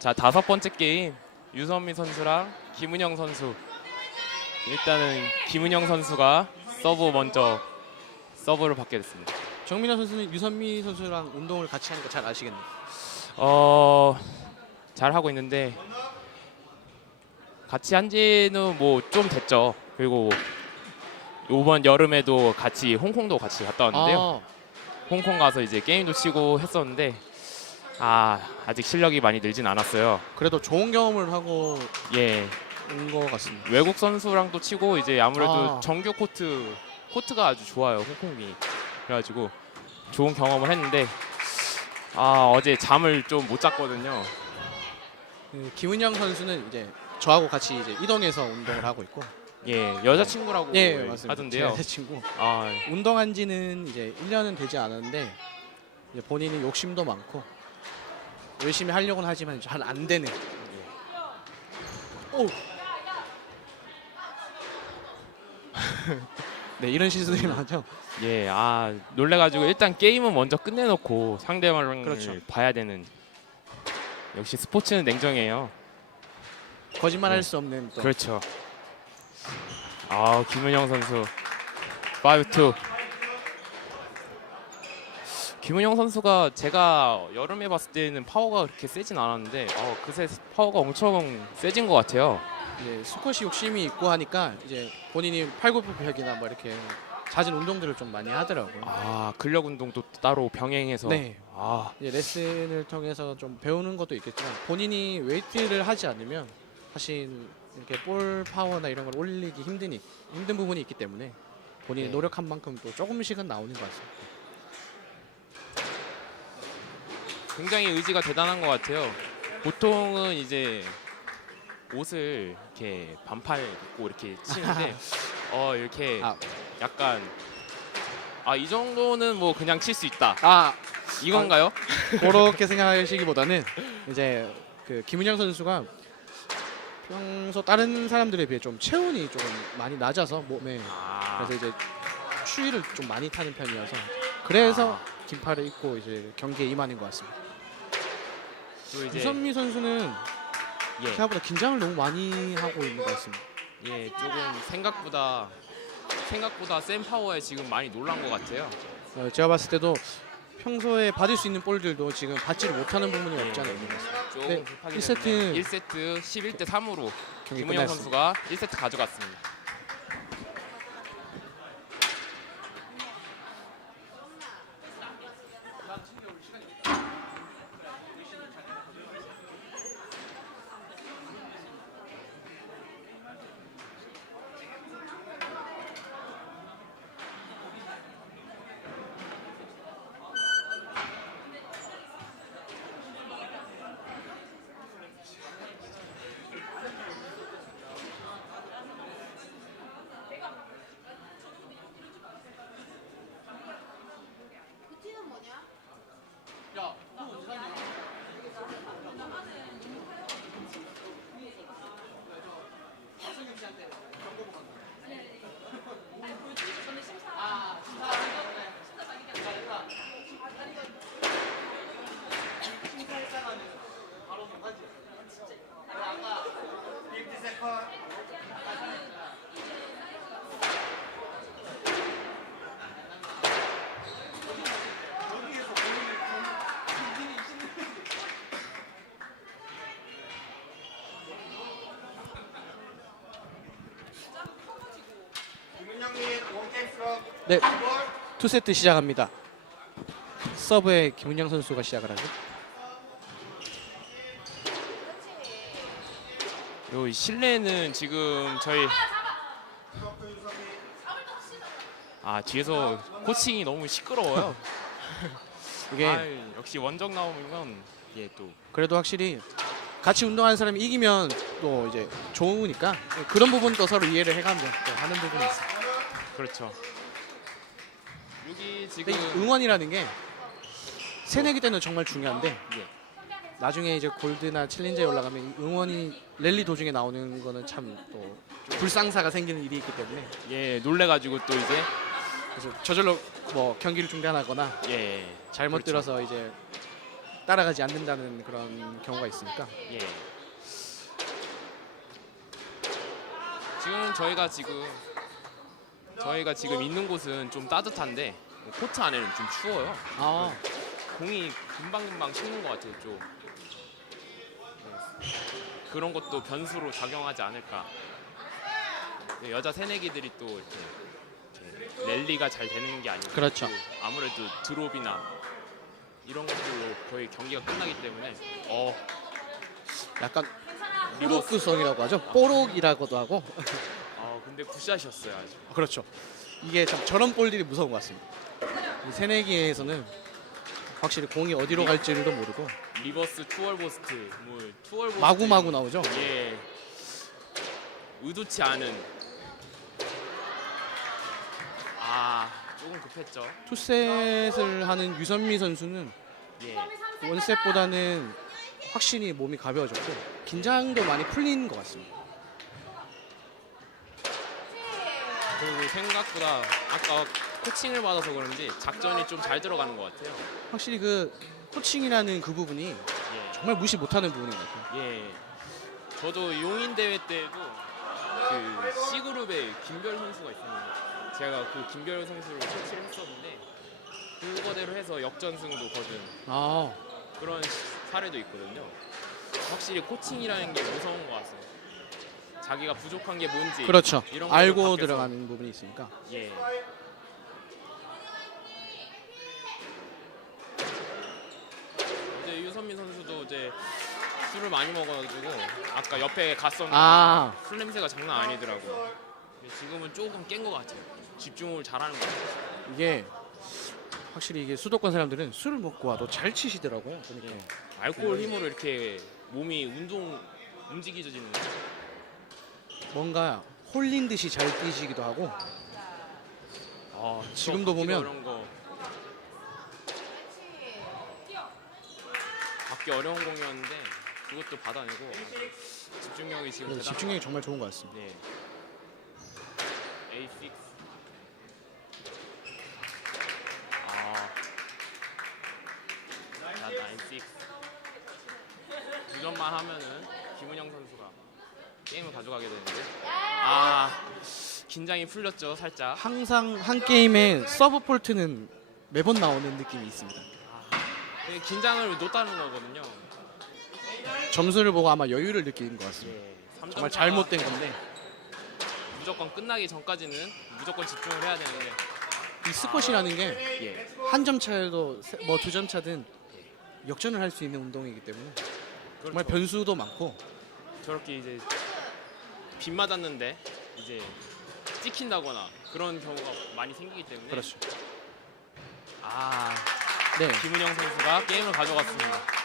자 다섯 번째 게임 유선미 선수랑 김은영 선수. 일단은 김은영 선수가 서브 먼저 서브를 받게 됐습니다. 정민아 선수는 유선미 선수랑 운동을 같이 하니까 잘 아시겠네요. 어, 잘 하고 있는데 같이 한 지는 뭐 좀 됐죠. 그리고 이번 여름에도 같이 홍콩도 같이 갔다 왔는데요. 아, 홍콩 가서 이제 게임도 치고 했었는데 아 아직 실력이 많이 늘진 않았어요. 그래도 좋은 경험을 하고 예, 온 것 같습니다. 외국 선수랑도 치고 이제 아무래도 아. 정규 코트 코트가 아주 좋아요 홍콩이 그래가지고 좋은 경험을 했는데 아 어제 잠을 좀 못 잤거든요. 그 김은영 선수는 이제 저하고 같이 이제 이동해서 운동을 하고 있고, 예 여자친구라고 예 맞습니다. 제 하던데요. 여자친구. 아 운동한 지는 이제 1년은 되지 않았는데 이제 본인이 욕심도 많고 열심히 하려고는 하지만 잘 안 되는. 오. 네 이런 실수들이 많죠. 예, 아 놀래가지고 일단 게임은 먼저 끝내놓고 상대방을 그렇죠. 봐야 되는 역시 스포츠는 냉정해요. 거짓말할 네. 수 없는 또 그렇죠. 아 김은영 선수 5-2 김은영 선수가 제가 여름에 봤을 때는 파워가 그렇게 세진 않았는데 어, 그새 파워가 엄청 세진 것 같아요. 이제 수컷이 욕심이 있고 하니까 이제 본인이 팔굽혀펴기나 뭐 이렇게 잦은 운동들을 좀 많이 하더라고요. 아 근력 운동도 따로 병행해서 네. 아 이제 레슨을 통해서 좀 배우는 것도 있겠지만 본인이 웨이트를 하지 않으면 사실 이렇게 볼 파워나 이런 걸 올리기 힘드니 힘든 부분이 있기 때문에 본인이 네. 노력한 만큼 또 조금씩은 나오는 것 같습니다. 굉장히 의지가 대단한 것 같아요. 보통은 이제 옷을 이렇게 반팔 입고 이렇게 치는데 어 이렇게 아. 약간 아 이 정도는 뭐 그냥 칠 수 있다 아 이건가요? 그렇게 생각하시기보다는 이제 그 김은영 선수가 평소 다른 사람들에 비해 좀 체온이 조금 많이 낮아서 몸에 아, 그래서 이제 추위를 좀 많이 타는 편이어서 그래서 긴팔을 입고 이제 경기에 임하는 것 같습니다. 또 이제 유선미 선수는 예, 생각보다 긴장을 너무 많이 하고 있는 것 같습니다. 예 조금 생각보다 생각보다 센 파워에 지금 많이 놀란 것 같아요. 어, 제가 봤을 때도 평소에 받을 수 있는 볼들도 지금 받지를 못하는 부분이 네. 없지 않아 있는 것 같습니다. 조금 네, 급하게 1세트. 됐는데 1세트 11대 3으로 경기 김은영 끝났습니다. 선수가 1세트 가져갔습니다. 네, 투 세트 시작합니다. 서브에 김은영 선수가 시작을 하죠. 요 실내는 지금 저희 아 뒤에서 코칭이 너무 시끄러워요. 이게 아, 역시 원정 나오면 예 또 그래도 확실히 같이 운동하는 사람이 이기면 또 이제 좋으니까 그런 부분도 서로 이해를 해가면서 또 하는 부분이 있어요. 그렇죠. 여기 지금 이 응원이라는 게 새내기 때는 정말 중요한데 예. 나중에 이제 골드나 챌린저에 올라가면 이 응원이 랠리 도중에 나오는 거는 참 또 불상사가 생기는 일이 있기 때문에 예 놀래가지고 또 이제 그래서 저절로 뭐 경기를 중단하거나 예 잘못 그렇죠. 들어서 이제 따라가지 않는다는 그런 경우가 있으니까 예. 지금 저희가 지금 저희가 지금 있는 곳은 좀 따뜻한데 코트 안에는 좀 추워요. 아 공이 금방 금방 식는 것 같아요. 좀 네. 그런 것도 변수로 작용하지 않을까. 네, 여자 새내기들이 또 이렇게, 이렇게 랠리가 잘 되는 게 아니고 그렇죠. 아무래도 드롭이나 이런 것들로 거의 경기가 끝나기 때문에 어 약간 리버스 뽀록구성이라고 하죠. 뽀록이라고도 하고 아 근데 굿샷이었어요 아주. 그렇죠. 이게 참 저런 볼들이 무서운 것 같습니다. 이 새내기에서는 확실히 공이 어디로 갈지도 모르고 리버스 투얼 보스트, 뭐 투얼 보스트 마구마구 나오죠. 예 의도치 않은 아 조금 급했죠. 투셋을 하는 유선미 선수는 예 원셋보다는 확실히 몸이 가벼워졌고 긴장도 많이 풀린 것 같습니다. 그리고 생각보다 아까 코칭을 받아서 그런지 작전이 좀 잘 들어가는 것 같아요. 확실히 그 코칭이라는 그 부분이 예. 정말 무시 못하는 부분인 것 같아요. 예. 저도 용인 대회 때도 그 C 그룹에 김별 선수가 있었는데 제가 그 김별 선수를 코치를 했었는데 그거대로 해서 역전승도 거둔 아 그런 시- 사례도 있거든요. 확실히 코칭이라는 게 무서운 것 같아요. 자기가 부족한 게 뭔지 그렇죠. 이런 알고 들어가는 부분이 있으니까 예. 이제 유선민 선수도 이제 술을 많이 먹어가지고 아까 옆에 갔었는데 아 술 냄새가 장난 아니더라고요. 근데 지금은 조금 깬 것 같아요. 집중을 잘하는 것 같아요. 이게 확실히 이게 수도권 사람들은 술을 먹고 와도 잘 치시더라고요. 그러니까 예. 알코올 힘으로 이렇게 몸이 운동 움직이져지는 거. 뭔가 홀린 듯이 잘 뛰시기도 하고 아, 지금도 저 보면- 이런 거 받기 어려운 공이었는데 그것도 받아내고 집중력이 지금 그래서 대단. 집중력이 정말 좋은 것 같습니다. 네. A6. 아. 자, 9-6. 두 점만 하면은 김은영 선수가 게임을 가져가게 되는데. 아, 긴장이 풀렸죠, 살짝. 항상 한 게임에 서브 폴트는 매번 나오는 느낌이 있습니다. 되게 긴장을 놓다는 거거든요. 점수를 보고 아마 여유를 느끼는 것 같습니다. 예. 삼 정말 점 차가 잘못된 건데 무조건 끝나기 전까지는 무조건 집중을 해야 되는데. 이 스쿼시라는 게 예. 한 점 차여도 뭐 두 점 차든 역전을 할 수 있는 운동이기 때문에 정말 그렇죠. 변수도 많고 저렇게 이제 빗 맞았는데 이제 찍힌다거나 그런 경우가 많이 생기기 때문에 그렇죠. 아 네, 김은영 선수가 게임을 가져갔습니다.